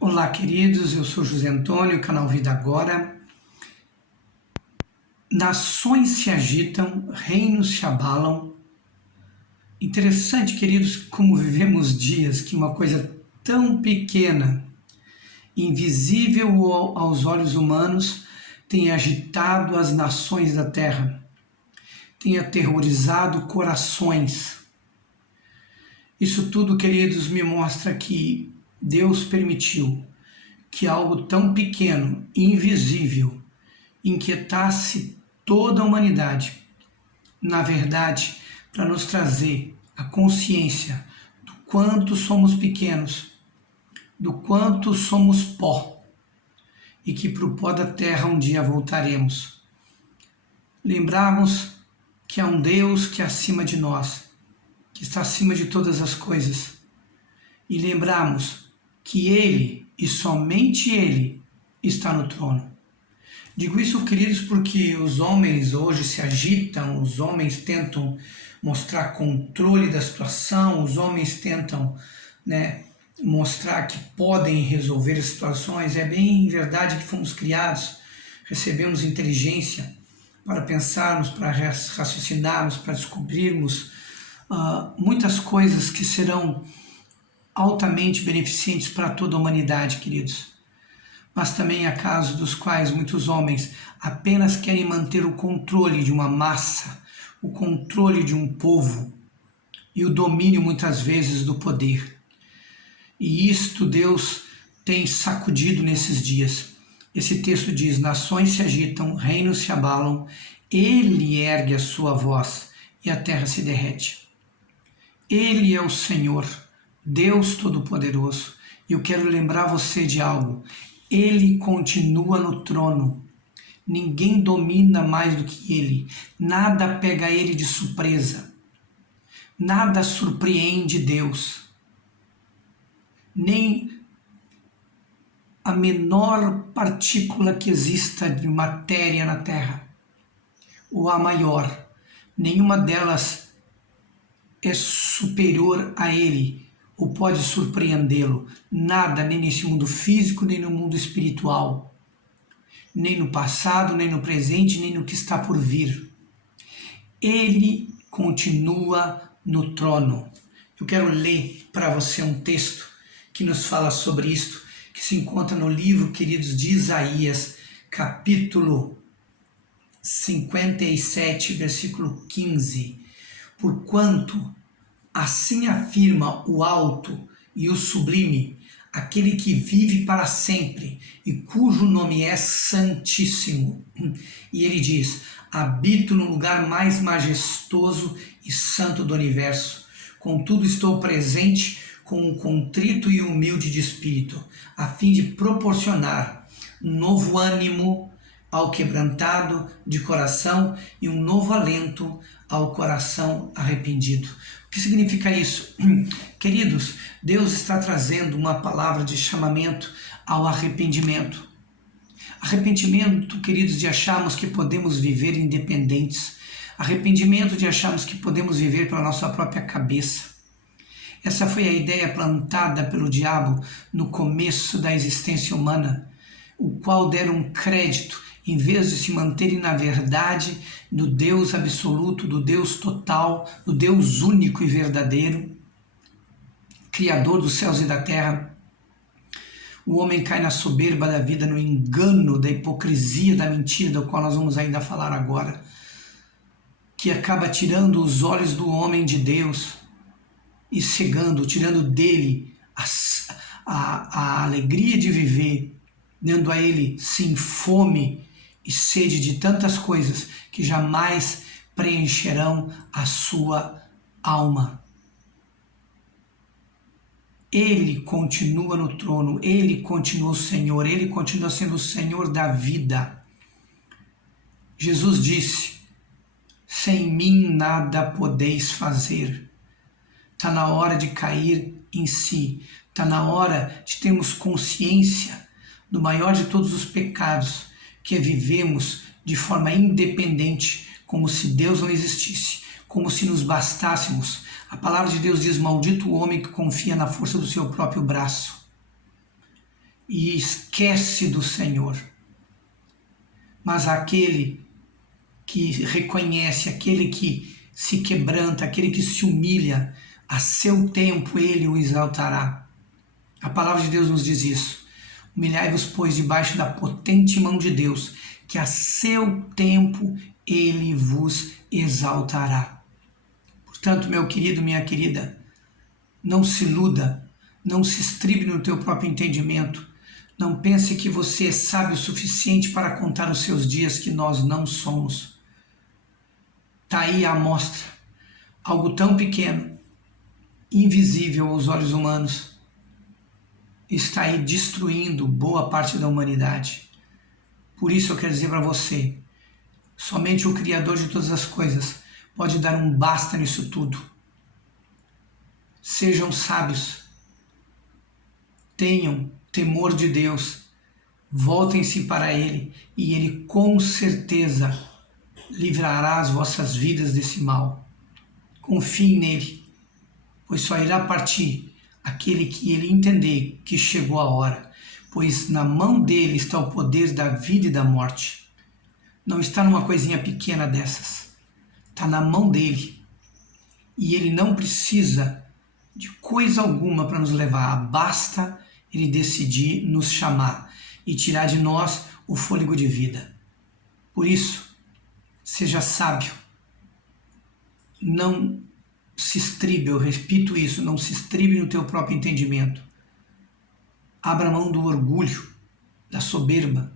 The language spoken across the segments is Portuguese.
Olá, queridos, eu sou José Antônio, canal Vida Agora. Nações se agitam, reinos se abalam. Interessante, queridos, como vivemos dias que uma coisa tão pequena, invisível aos olhos humanos, tem agitado as nações da terra, tem aterrorizado corações. Isso tudo, queridos, me mostra que Deus permitiu que algo tão pequeno, invisível, inquietasse toda a humanidade, na verdade, para nos trazer a consciência do quanto somos pequenos, do quanto somos pó, e que para o pó da terra um dia voltaremos. Lembrarmos que há um Deus que é acima de nós, que está acima de todas as coisas, e lembrarmos que Ele, e somente Ele, está no trono. Digo isso, queridos, porque os homens hoje se agitam, os homens tentam mostrar controle da situação, os homens tentam, mostrar que podem resolver as situações. É bem verdade que fomos criados, recebemos inteligência para pensarmos, para raciocinarmos, para descobrirmos muitas coisas que serão altamente beneficentes para toda a humanidade, queridos. Mas também há casos dos quais muitos homens apenas querem manter o controle de uma massa, o controle de um povo e o domínio muitas vezes do poder. E isto Deus tem sacudido nesses dias. Esse texto diz: nações se agitam, reinos se abalam, Ele ergue a sua voz e a terra se derrete. Ele é o Senhor, Deus Todo-Poderoso. E eu quero lembrar você de algo. Ele continua no trono. Ninguém domina mais do que Ele. Nada pega Ele de surpresa. Nada surpreende Deus. Nem a menor partícula que exista de matéria na Terra, ou a maior, nenhuma delas é superior a Ele ou pode surpreendê-lo. Nada, nem nesse mundo físico, nem no mundo espiritual, nem no passado, nem no presente, nem no que está por vir. Ele continua no trono. Eu quero ler para você um texto que nos fala sobre isto, que se encontra no livro, queridos, de Isaías, capítulo 57, versículo 15. Porquanto assim afirma o alto e o sublime, aquele que vive para sempre e cujo nome é Santíssimo. E ele diz: habito no lugar mais majestoso e santo do universo. Contudo, estou presente com o contrito e humilde de espírito, a fim de proporcionar um novo ânimo ao quebrantado de coração e um novo alento ao coração arrependido. O que significa isso? Queridos, Deus está trazendo uma palavra de chamamento ao arrependimento. Arrependimento, queridos, de acharmos que podemos viver independentes. Arrependimento de acharmos que podemos viver pela nossa própria cabeça. Essa foi a ideia plantada pelo diabo no começo da existência humana, o qual deram crédito, em vez de se manterem na verdade do Deus absoluto, do Deus total, do Deus único e verdadeiro, Criador dos céus e da terra. O homem cai na soberba da vida, no engano da hipocrisia, da mentira, do qual nós vamos ainda falar agora, que acaba tirando os olhos do homem de Deus e cegando, tirando dele a alegria de viver, dando a ele, sim, fome e sede de tantas coisas que jamais preencherão a sua alma. Ele continua no trono, Ele continua o Senhor, Ele continua sendo o Senhor da vida. Jesus disse: sem mim nada podeis fazer. Está na hora de cair em si, está na hora de termos consciência do maior de todos os pecados, que é vivemos de forma independente, como se Deus não existisse, como se nos bastássemos. A palavra de Deus diz: maldito o homem que confia na força do seu próprio braço. e esquece do Senhor. Mas aquele que reconhece, aquele que se quebranta, aquele que se humilha, a seu tempo ele o exaltará. A palavra de Deus nos diz isso. Humilhai-vos, pois, debaixo da potente mão de Deus, que a seu tempo ele vos exaltará. Portanto, meu querido, minha querida, não se iluda, não se estribe no teu próprio entendimento, não pense que você é sábio o suficiente para contar os seus dias, que nós não somos. Está aí a amostra, algo tão pequeno, invisível aos olhos humanos, está aí destruindo boa parte da humanidade. Por isso eu quero dizer para você, somente o Criador de todas as coisas pode dar um basta nisso tudo. Sejam sábios, tenham temor de Deus, voltem-se para Ele e Ele com certeza livrará as vossas vidas desse mal. Confiem nele, pois só irá partir aquele que ele entender que chegou a hora, pois na mão dele está o poder da vida e da morte. Não está numa coisinha pequena dessas, está na mão dele. E ele não precisa de coisa alguma para nos levar, basta ele decidir nos chamar e tirar de nós o fôlego de vida. Por isso, seja sábio, não se estribe, eu repito isso, não se estribe no teu próprio entendimento. Abra mão do orgulho, da soberba,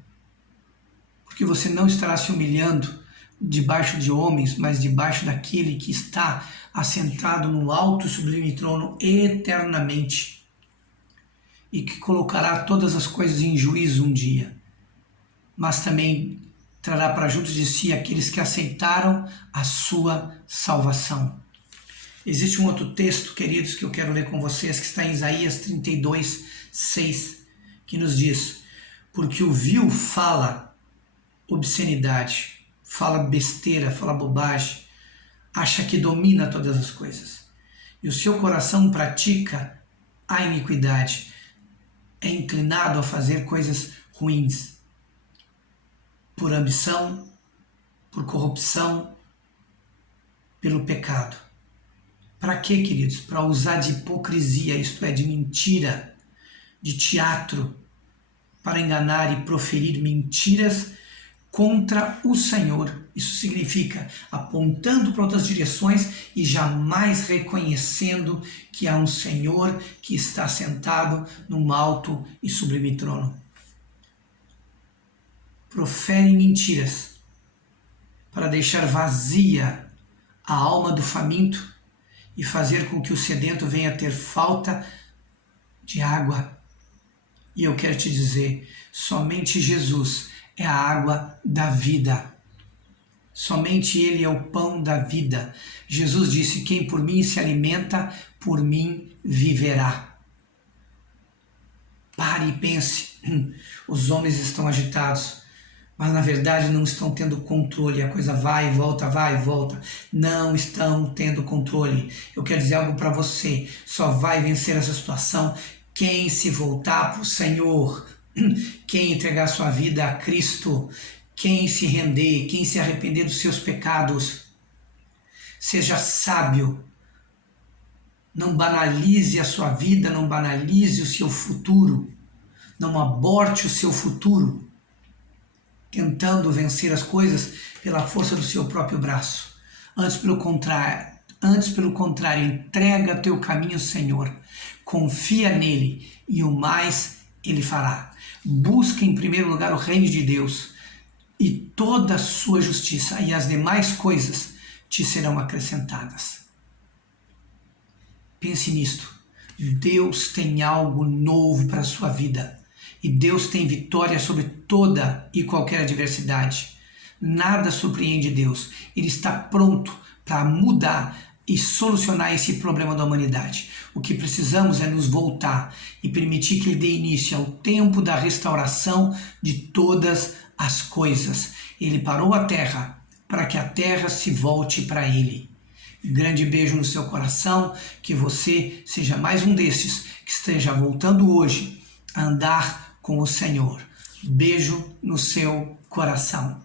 porque você não estará se humilhando debaixo de homens, mas debaixo daquele que está assentado no alto e sublime trono eternamente e que colocará todas as coisas em juízo um dia, mas também trará para junto de si aqueles que aceitaram a sua salvação. Existe um outro texto, queridos, que eu quero ler com vocês, que está em Isaías 32, 6, que nos diz: porque o vil fala obscenidade, fala besteira, fala bobagem, acha que domina todas as coisas, e o seu coração pratica a iniquidade, é inclinado a fazer coisas ruins, por ambição, por corrupção, pelo pecado. Para quê, queridos? Para usar de hipocrisia, isto é, de mentira, de teatro, para enganar e proferir mentiras contra o Senhor. Isso significa apontando para outras direções e jamais reconhecendo que há um Senhor que está sentado num alto e sublime trono. Proferem mentiras para deixar vazia a alma do faminto e fazer com que o sedento venha a ter falta de água. E eu quero te dizer, somente Jesus é a água da vida. Somente Ele é o pão da vida. Jesus disse: quem por mim se alimenta, por mim viverá. Pare e pense. Os homens estão agitados, mas na verdade não estão tendo controle. A coisa vai e volta, vai e volta. Não estão tendo controle. Eu quero dizer algo para você. Só vai vencer essa situação quem se voltar para o Senhor, quem entregar sua vida a Cristo, quem se render, quem se arrepender dos seus pecados. Seja sábio. Não banalize a sua vida, não banalize o seu futuro. Não aborte o seu futuro, tentando vencer as coisas pela força do seu próprio braço. Antes pelo contrário, entrega teu caminho ao Senhor, confia nele e o mais ele fará. Busca em primeiro lugar o reino de Deus e toda a sua justiça, e as demais coisas te serão acrescentadas. Pense nisto. Deus tem algo novo para a sua vida. E Deus tem vitória sobre toda e qualquer adversidade. Nada surpreende Deus. Ele está pronto para mudar e solucionar esse problema da humanidade. O que precisamos é nos voltar e permitir que Ele dê início ao tempo da restauração de todas as coisas. Ele parou a terra para que a terra se volte para Ele. Grande beijo no seu coração, que você seja mais um desses que esteja voltando hoje a andar com o Senhor. Beijo no seu coração.